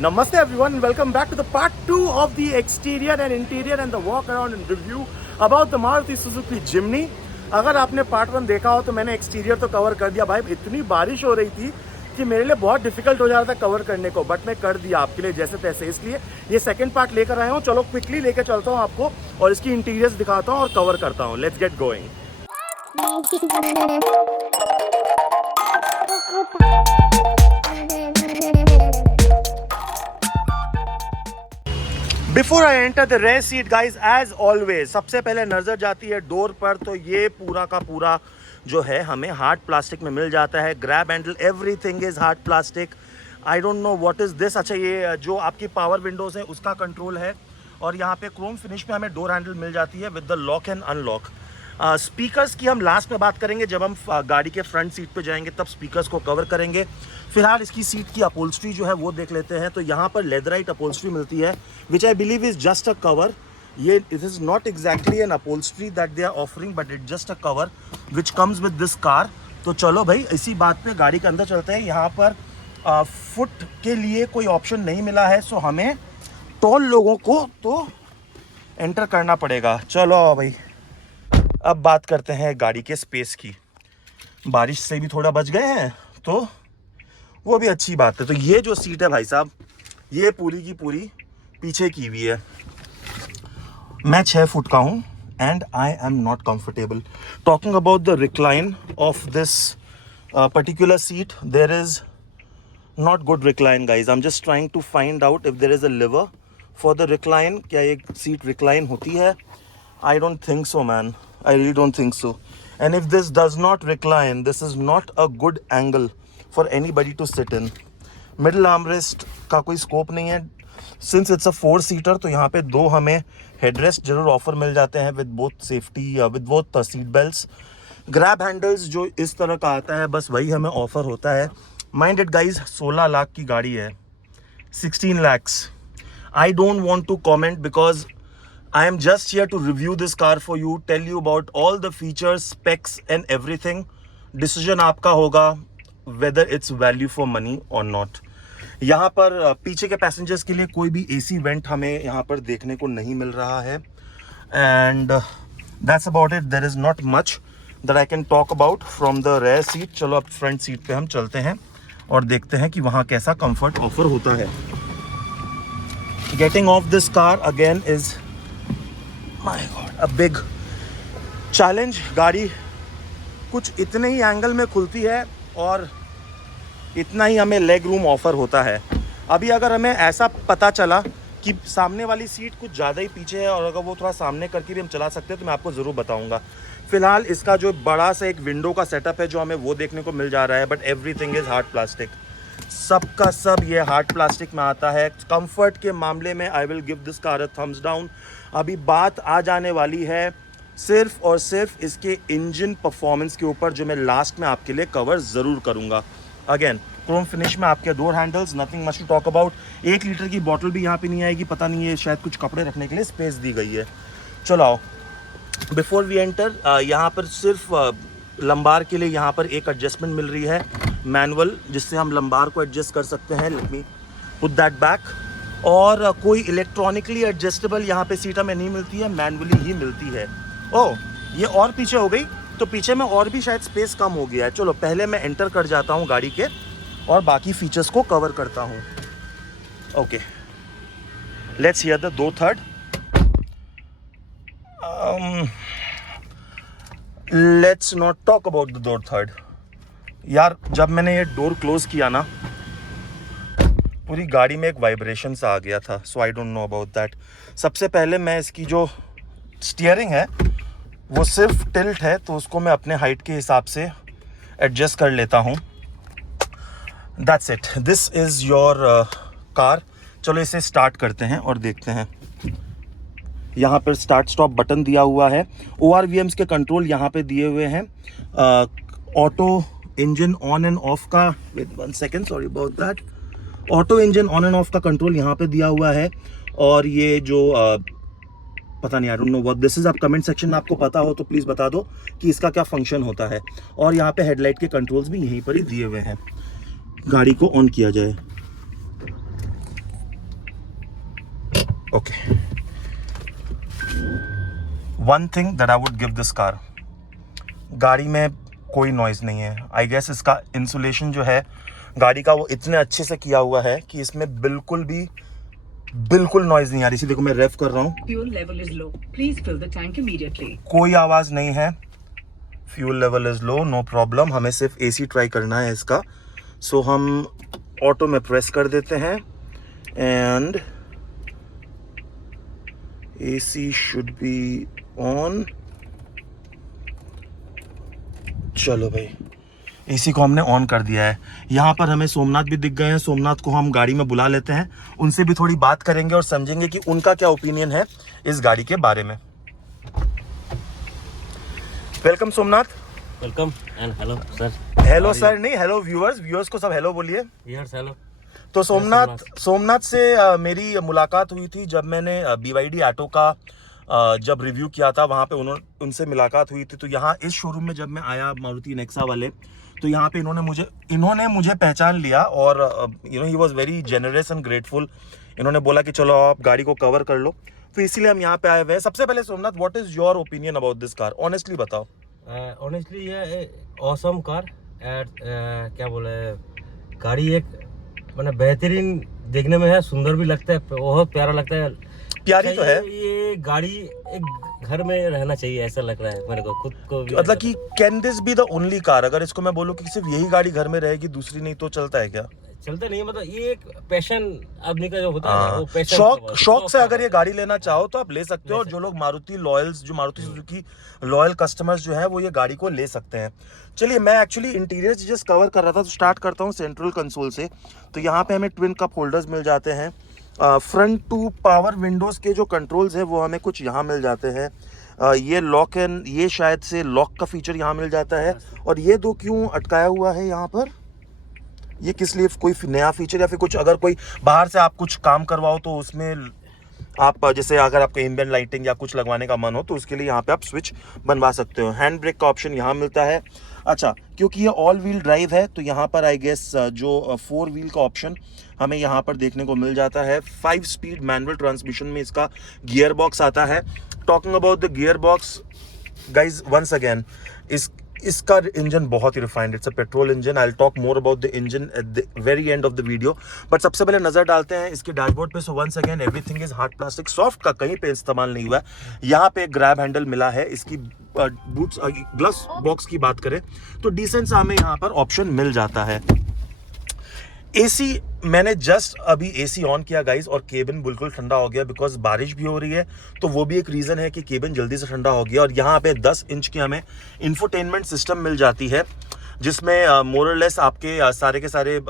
Namaste everyone, welcome back to the part 2 of the exterior and interior and the walk around and review about the Maruti Suzuki Jimny. अगर आपने part 1 देखा हो तो मैंने exterior तो cover कर दिया भाई. इतनी बारिश हो रही थी कि मेरे लिए बहुत डिफिकल्ट हो जा रहा था कवर करने को, बट मैं कर दिया आपके लिए जैसे तैसे. इसलिए ये सेकंड पार्ट लेकर आया हूँ. चलो क्विकली लेकर चलता हूँ आपको और इसकी इंटीरियर्स दिखाता हूँ और कवर करता हूँ. Let's get going. Before I enter the rear seat guys, as always सबसे पहले नजर जाती है डोर पर. तो ये पूरा का पूरा जो है हमें हार्ड प्लास्टिक में मिल जाता है. Grab handle, everything is hard plastic. I don't know what is this. अच्छा, ये जो आपकी पावर विंडोज है उसका कंट्रोल है. और यहाँ पे क्रोम फिनिश में हमें डोर हैंडल मिल जाती है with the lock and unlock. Speakers की हम लास्ट में बात करेंगे, जब हम गाड़ी के फ्रंट सीट पे जाएंगे तब स्पीकर्स को कवर करेंगे. फिलहाल इसकी सीट की अपहोल्स्ट्री जो है वो देख लेते हैं. तो यहाँ पर लेदराइट अपहोल्स्ट्री मिलती है which I believe is just a cover. ये it is not exactly an upholstery that they are offering, but it just a cover which comes with this car. तो चलो भाई इसी बात पे गाड़ी के अंदर चलते हैं. यहाँ पर फुट के लिए कोई ऑप्शन नहीं मिला है, सो हमें टॉल लोगों को तो एंटर करना पड़ेगा. चलो भाई अब बात करते हैं गाड़ी के स्पेस की. बारिश से भी थोड़ा बच गए हैं तो वो भी अच्छी बात है. तो ये जो सीट है भाई साहब, ये पूरी की पूरी पीछे की हुई है. मैं 6 फुट का हूँ and I am not comfortable. Talking about the recline of this particular seat, there is not good recline guys. I am just trying to find out if there is a lever for the recline. क्या ये seat recline होती है? I don't think so man. I really don't think so. And if this does not recline, this is not a good angle for anybody to sit in. Middle armrest का कोई scope नहीं है. Since it's a 4-seater, तो यहाँ पे 2 हमें headrest जरूर offer मिल जाते हैं with both safety, with both seat belts. Grab handles जो इस तरह का आता है, बस वही हमें ऑफर होता है. Mind it guys, 16 लाख की गाड़ी है, 16 lakhs. I don't want to comment because I am just here to review this car for you, tell you about all the features, specs and everything. Decision आपका होगा whether it's value for money or not. यहाँ पर पीछे के passengers के लिए कोई भी AC वेंट हमें यहाँ पर देखने को नहीं मिल रहा है. And that's about it. There is not much that I can talk about from the rear seat. चलो अब फ्रंट सीट पे हम चलते हैं और देखते हैं कि वहाँ कैसा कंफर्ट ऑफर होता है. Getting off this car again is My God, a big challenge. गाड़ी कुछ इतने ही एंगल में खुलती है और इतना ही हमें लेग रूम ऑफर होता है. अभी अगर हमें ऐसा पता चला कि सामने वाली सीट कुछ ज़्यादा ही पीछे है और अगर वो थोड़ा सामने करके भी हम चला सकते हैं तो मैं आपको ज़रूर बताऊंगा. फिलहाल इसका जो बड़ा सा एक विंडो का सेटअप है जो हमें वो देखने को मिल जा रहा है, but everything is hard plastic. सबका सब ये हार्ड प्लास्टिक में आता है. कंफर्ट के मामले में I will give this car a thumbs down. अभी बात आ जाने वाली है सिर्फ और सिर्फ इसके इंजन परफॉर्मेंस के ऊपर, जो मैं लास्ट में आपके लिए कवर ज़रूर करूँगा. अगेन क्रोम फिनिश में आपके door handles, nothing much to talk about. 1 litre की बॉटल भी यहाँ पे नहीं आएगी, पता नहीं है शायद कुछ कपड़े रखने के लिए स्पेस दी गई है. चलो आओ बिफोर वी एंटर, यहाँ पर सिर्फ लंबार के लिए यहाँ पर एक एडजस्टमेंट मिल रही है मैनुअल, जिससे हम लंबार को एडजस्ट कर सकते हैं. Let me put that back. और कोई इलेक्ट्रॉनिकली एडजस्टेबल यहाँ पे सीट हमें नहीं मिलती है, मैनुअली ही मिलती है. ओह, ये और पीछे हो गई, तो पीछे में और भी शायद स्पेस कम हो गया है. चलो पहले मैं एंटर कर जाता हूँ गाड़ी के और बाकी फीचर्स को कवर करता हूँ. Okay, let's hear the door third. Let's not talk about the door third. यार जब मैंने ये डोर क्लोज किया ना, पूरी गाड़ी में एक वाइब्रेशन सा आ गया था. So I don't know about that. सबसे पहले मैं इसकी जो स्टीयरिंग है वो सिर्फ टिल्ट है, तो उसको मैं अपने हाइट के हिसाब से एडजस्ट कर लेता हूँ. That's it. This is your car. चलो इसे स्टार्ट करते हैं और देखते हैं. यहाँ पर स्टार्ट स्टॉप बटन दिया हुआ है. ORVMs के कंट्रोल यहाँ पे दिए हुए हैं. Auto engine on and off का, with 1 second, sorry about that. Auto engine on and off का कंट्रोल यहाँ पे दिया हुआ है. और ये जो पता नहीं, आई don't know what this is. आप कमेंट सेक्शन में आपको पता हो तो प्लीज़ बता दो कि इसका क्या फंक्शन होता है. और यहाँ पे हेडलाइट के कंट्रोल्स भी यहीं पर ही दिए हुए हैं. गाड़ी को ऑन किया जाए. Okay, one thing that I would give this car, गाड़ी में कोई नॉइज़ नहीं है। आई गेस इसका इंसुलेशन जो है गाड़ी का वो इतने अच्छे से किया हुआ है कि इसमें बिल्कुल नॉइज़ नहीं आ रही। इसी देखो मैं रेफ कर रहा हूँ, Fuel level is low. Please fill the tank immediately. कोई आवाज़ नहीं है। Fuel level is low, no problem. हमें सिर्फ एसी ट्राई करना है इसका। सो हम ऑटो में प्रेस कर देते हैं and AC should be on. चलो भाई, एसी को हमने ऑन कर दिया है। यहाँ पर हमें सोमनाथ भी दिख गए हैं। सोमनाथ को हम गाड़ी में बुला लेते हैं, उनसे भी थोड़ी बात करेंगे और समझेंगे कि उनका क्या ओपिनियन है इस गाड़ी के बारे में। Welcome Somnath. Welcome and hello sir. Hello sir नहीं, हेलो व्यूअर्स को सब हेलो बोलिए। Yes hello. तो सोमनाथ से मेरी मुलाकात हुई थी जब मैंने BYD ऑटो का जब रिव्यू किया था, वहाँ पे उनसे मुलाकात हुई थी। तो यहाँ इस शोरूम में जब मैं आया मारुति नेक्सा वाले, तो यहाँ पे इन्होंने मुझे पहचान लिया और he was very generous and grateful. इन्होंने बोला कि चलो आप गाड़ी को कवर कर लो, तो इसीलिए हम यहाँ पे आए हुए हैं। सबसे पहले Somnath, what is your opinion about this car? Honestly बताओ। ऑनेस्टली ये ऑसम कार एट क्या बोले, गाड़ी एक मैंने बेहतरीन देखने में है, सुंदर भी लगता है, बहुत प्यारा लगता है। प्यारी तो है ये गाड़ी, एक घर में रहना चाहिए ऐसा लग रहा है मेरे को खुद को। मतलब कि can this be the only car? अगर इसको मैं बोलूँ कि सिर्फ यही गाड़ी घर में रहेगी, दूसरी नहीं, तो चलता है क्या? चलता नहीं, मतलब ये एक पैशन आदमी का जो होता है ना, वो पैशन शौक से अगर ये गाड़ी लेना चाहो तो आप ले सकते हो। और जो लोग मारुति लॉयल्स, जो मारुति सुजुकी लॉयल कस्टमर्स जो है, वो ये गाड़ी को ले सकते हैं। चलिए, मैं एक्चुअली इंटीरियर जस्ट कवर कर रहा था, तो स्टार्ट करता हूँ सेंट्रल कंसोल से। तो यहाँ पे हमें ट्विन कप होल्डर्स मिल जाते हैं। फ्रंट टू पावर विंडोज़ के जो कंट्रोल्स हैं वो हमें कुछ यहाँ मिल जाते हैं। ये लॉक एंड ये शायद से लॉक का फीचर यहाँ मिल जाता है। और ये दो क्यों अटकाया हुआ है यहाँ पर? ये किस लिए? कोई नया फीचर या फिर कुछ? अगर कोई बाहर से आप कुछ काम करवाओ तो उसमें आप, जैसे अगर आपको एम्बिएंट लाइटिंग या कुछ लगवाने का मन हो तो उसके लिए यहाँ पे आप स्विच बनवा सकते हो। हैंड ब्रेक का ऑप्शन यहाँ मिलता है। अच्छा, क्योंकि ये ऑल व्हील ड्राइव है तो यहाँ पर आई गेस जो 4 व्हील का ऑप्शन हमें यहाँ पर देखने को मिल जाता है। 5 स्पीड मैनुअल ट्रांसमिशन में इसका गियर बॉक्स आता है। Talking about the gear box guys, once again, इसका इंजन बहुत ही refined, it's a petrol engine. I will talk more about the engine at the very end of the video. But सबसे पहले नजर डालते हैं इसके डैशबोर्ड पे। So once again, everything is hard plastic, soft का कहीं पे इस्तेमाल नहीं हुआ है। यहाँ पे ग्रैब हैंडल मिला है। इसकी बूट्स ग्लव्स बॉक्स की बात करें तो डिसेंट सा हमें यहाँ पर ऑप्शन मिल जाता है। एसी, मैंने जस्ट अभी एसी ऑन किया गाइज और केबिन बिल्कुल ठंडा हो गया, बिकॉज बारिश भी हो रही है, तो वो भी एक रीज़न है कि केबिन जल्दी से ठंडा हो गया। और यहाँ पे 10 इंच की हमें इंफोटेनमेंट सिस्टम मिल जाती है, जिसमें मोर और लेस आपके सारे के सारे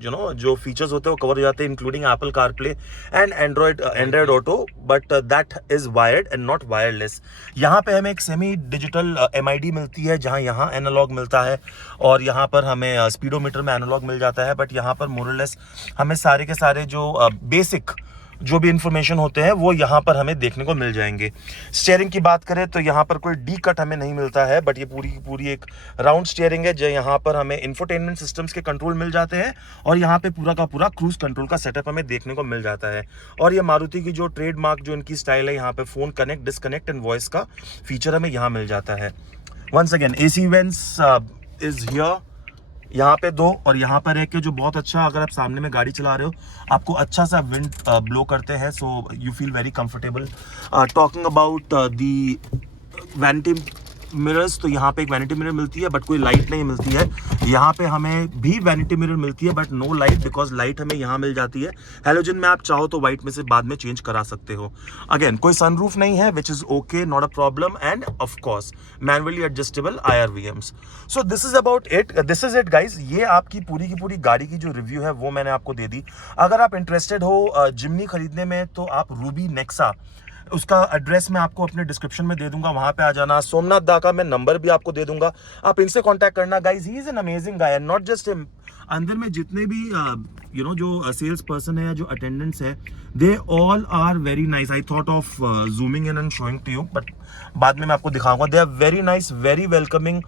जो फीचर्स होते हैं वो कवर हो जाते हैं, including Apple CarPlay and Android auto, but that is wired and not wireless. यहाँ पे हमें एक सेमी डिजिटल MID मिलती है, जहाँ यहाँ एनालॉग मिलता है और यहाँ पर हमें स्पीडोमीटर में एनालॉग मिल जाता है। बट यहाँ पर मोर और लेस हमें सारे के सारे जो बेसिक जो भी इंफॉर्मेशन होते हैं वो यहाँ पर हमें देखने को मिल जाएंगे। स्टीयरिंग की बात करें तो यहाँ पर कोई डी कट हमें नहीं मिलता है, बट ये पूरी की पूरी एक राउंड स्टीयरिंग है, जो यहाँ पर हमें इंफोटेनमेंट सिस्टम्स के कंट्रोल मिल जाते हैं और यहाँ पे पूरा का पूरा क्रूज कंट्रोल का सेटअप हमें देखने को मिल जाता है। और ये मारुति की जो ट्रेडमार्क, जो इनकी स्टाइल है, यहाँ पे phone connect, disconnect and voice का फीचर हमें यहाँ मिल जाता है। Once again, AC vents is here, यहाँ पे 2 और यहाँ पर एक, जो बहुत अच्छा, अगर आप सामने में गाड़ी चला रहे हो आपको अच्छा सा विंड ब्लो करते हैं, so you feel very comfortable. Talking about the vanity mirrors, तो यहाँ पे एक वैनिटी मिरर मिलती है बट कोई लाइट नहीं मिलती है। यहाँ पे हमें भी वैनिटी मिरर मिलती है but no light, because light हमें यहाँ मिल जाती है हैलोजन में। आप चाहो तो वाइट में से बाद में चेंज करा सकते हो। अगेन, कोई सनरूफ नहीं है, which is okay, not a problem, and of course manually adjustable IRVMs। So this is about it, this is it guys. ये आपकी पूरी की पूरी गाड़ी की जो रिव्यू है वो मैंने आपको दे दी। अगर आप इंटरेस्टेड हो जिमनी खरीदने में तो आप रूबी नेक्सा, उसका एड्रेस मैं आपको अपने डिस्क्रिप्शन में दे दूंगा, वहां पे आ जाना। सोमनाथ दा का मैं नंबर भी आपको दे दूंगा, आप इनसे कांटेक्ट करना guys. He is an amazing guy, not just him. अंदर में जितने भी जो सेल्स पर्सन है, जो अटेंडेंट्स है, they all are very nice. I thought of zooming in and showing to you, but बाद में मैं आपको दिखाऊंगा। They are very nice, very welcoming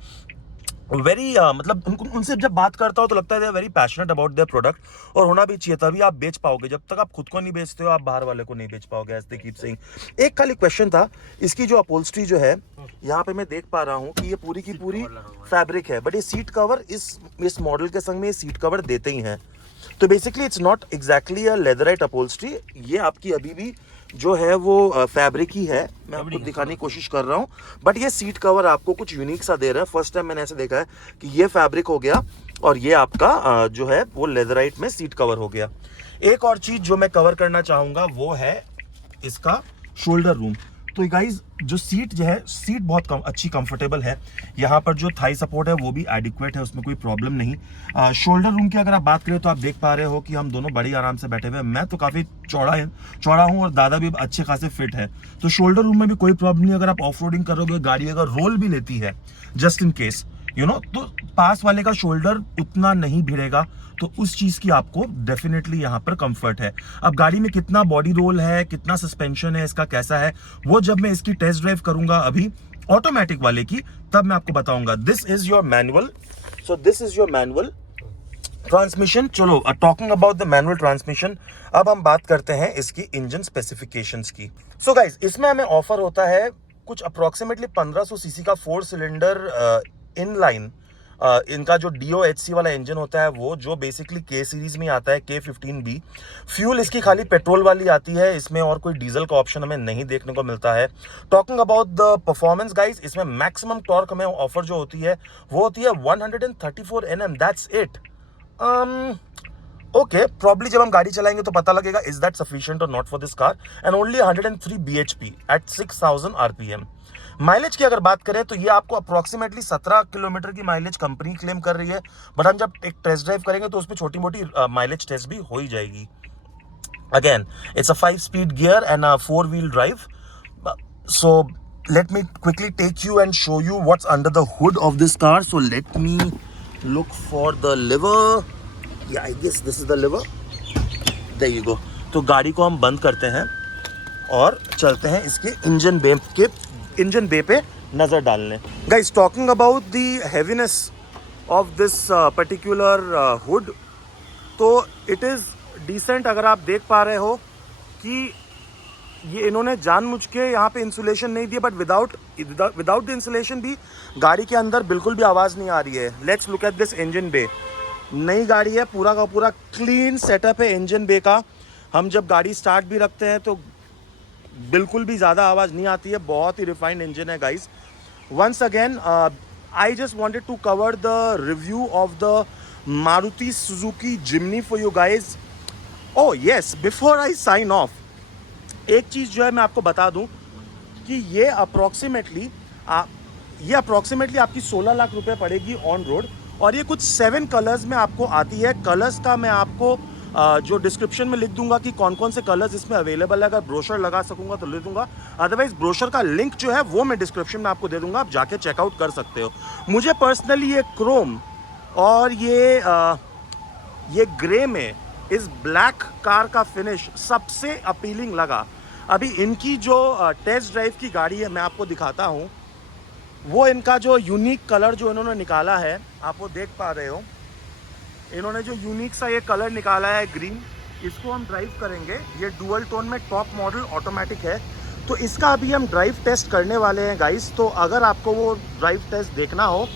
very मतलब उनसे जब बात करता हूँ तो लगता है they are very passionate about their product, और होना भी चाहिए, तभी आप बेच पाओगे। जब तक आप खुद को नहीं बेचते हो आप बाहर वाले को नहीं बेच पाओगे, एज दे कीप सेइंग। एक खाली क्वेश्चन था, इसकी जो अपहोल्स्ट्री जो है यहाँ पे मैं देख पा रहा हूँ कि ये पूरी की पूरी फैब्रिक है, बट ये सीट कवर इस मॉडल के संग में ये सीट कवर देते ही हैं। तो basically it's not exactly a leatherette upholstery, ये आपकी अभी भी जो है वो फैब्रिक ही है। मैं आपको दिखाने की कोशिश कर रहा हूँ, बट ये सीट कवर आपको कुछ यूनिक सा दे रहा है। फर्स्ट टाइम मैंने ऐसे देखा है कि ये फैब्रिक हो गया और ये आपका जो है वो लेदराइट में सीट कवर हो गया। एक और चीज जो मैं कवर करना चाहूंगा वो है इसका शोल्डर रूम। तो गाइज जो सीट जो है, सीट बहुत अच्छी कंफर्टेबल है। यहाँ पर जो थाई सपोर्ट है वो भी एडिक्वेट है, उसमें कोई प्रॉब्लम नहीं। शोल्डर रूम की अगर आप बात करें तो आप देख पा रहे हो कि हम दोनों बड़ी आराम से बैठे हुए हैं। मैं तो काफ़ी चौड़ा हूँ और दादा भी अच्छे खासे फिट है, तो शोल्डर रूम में भी कोई प्रॉब्लम नहीं। अगर आप ऑफ रोडिंग करोगे, गाड़ी अगर रोल भी लेती है जस्ट इन केस तो पास वाले का शोल्डर उतना नहीं भिड़ेगा, तो उस चीज की आपको डेफिनेटली यहाँ पर कंफर्ट है। अब गाड़ी में कितना बॉडी रोल है, कितना सस्पेंशन है, इसका कैसा है, वो जब मैं इसकी टेस्ट ड्राइव करूंगा अभी ऑटोमेटिक वाले की, तब मैं आपको बताऊंगा। This is your manual, so this is your manual transmission. चलो talking about the manual transmission, अब हम बात करते हैं इसकी इंजन स्पेसिफिकेशंस की। सो गाइज इसमें हमें ऑफर होता है कुछ अप्रोक्सीमेटली 1500 सीसी का 4 सिलेंडर इनलाइन इनका जो DOHC वाला इंजन होता है, वो जो बेसिकली K सीरीज में आता है, K15B। फ्यूल इसकी खाली पेट्रोल वाली आती है, इसमें और कोई डीजल का ऑप्शन हमें नहीं देखने को मिलता है। Talking about the performance guys, इसमें मैक्सिमम टॉर्क हमें ऑफर जो होती है वो होती है 134 Nm, that's it. Okay, probably जब हम गाड़ी चलाएंगे तो पता लगेगा इज दैट सफिशिएंट और not for this car, and only 103 bhp at 6000 RPM। Mileage की अगर बात करें तो ये आपको अप्रोक्सीमेटली 17 किलोमीटर की माइलेज कंपनी क्लेम कर रही है, बट हम जब एक टेस्ट ड्राइव करेंगे तो उसमें छोटी मोटी माइलेज टेस्ट भी हो ही जाएगी। Again it's a 5-speed gear and 4-wheel drive. So let me quickly take you and show you what's under the hood of this car. So let me look for the lever. Yeah, I guess this is the lever. There you go. तो गाड़ी को हम बंद करते हैं और चलते हैं इसके इंजन बे पे नजर डालने। Guys talking about the heaviness of this particular hood, तो इट इज डिसेंट। अगर आप देख पा रहे हो कि ये इन्होंने जानबूझ के यहाँ पे इंसुलेशन नहीं दिया, बट विदाउट द इंसुलेशन भी गाड़ी के अंदर बिल्कुल भी आवाज़ नहीं आ रही है। Let's look at this engine bay. नई गाड़ी है, पूरा का पूरा क्लीन सेटअप है इंजन बे का। हम जब गाड़ी स्टार्ट भी रखते हैं तो बिल्कुल भी ज़्यादा आवाज़ नहीं आती है, बहुत ही रिफाइंड इंजन है guys. Once again I just wanted to cover the review of the Maruti Suzuki Jimny for you guys. Oh yes, before I sign off, एक चीज़ जो है मैं आपको बता दूं कि ये अप्रॉक्सीमेटली आपकी 16 लाख रुपए पड़ेगी ऑन रोड, और ये कुछ 7 कलर्स में आपको आती है। कलर्स का मैं आपको जो डिस्क्रिप्शन में लिख दूंगा कि कौन कौन से कलर्स इसमें अवेलेबल है। अगर ब्रोशर लगा सकूंगा तो ले दूंगा, अदरवाइज ब्रोशर का लिंक जो है वो मैं डिस्क्रिप्शन में आपको दे दूंगा, आप जाके चेकआउट कर सकते हो। मुझे पर्सनली ये क्रोम और ये ग्रे में इस ब्लैक कार का फिनिश सबसे अपीलिंग लगा। अभी इनकी जो टेस्ट ड्राइव की गाड़ी है मैं आपको दिखाता हूँ, वो इनका जो यूनिक कलर जो इन्होंने निकाला है, आप वो देख पा रहे हो। इन्होंने जो यूनिक सा ये कलर निकाला है ग्रीन, इसको हम ड्राइव करेंगे। ये डुअल टोन में टॉप मॉडल ऑटोमेटिक है, तो इसका अभी हम ड्राइव टेस्ट करने वाले हैं गाइस। तो अगर आपको वो ड्राइव टेस्ट देखना हो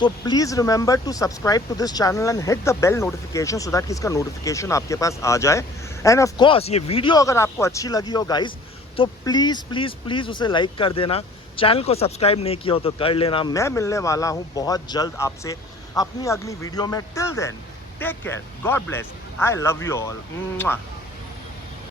तो please remember to subscribe to this channel and hit the bell notification, so that इसका नोटिफिकेशन आपके पास आ जाए। एंड ऑफ कोर्स ये वीडियो अगर आपको अच्छी लगी हो गाइस तो प्लीज़ प्लीज़ प्लीज़ उसे लाइक कर देना। चैनल को सब्सक्राइब नहीं किया हो तो कर लेना। मैं मिलने वाला हूँ बहुत जल्द आपसे अपनी अगली वीडियो में। Till then take care, God bless, I love you all.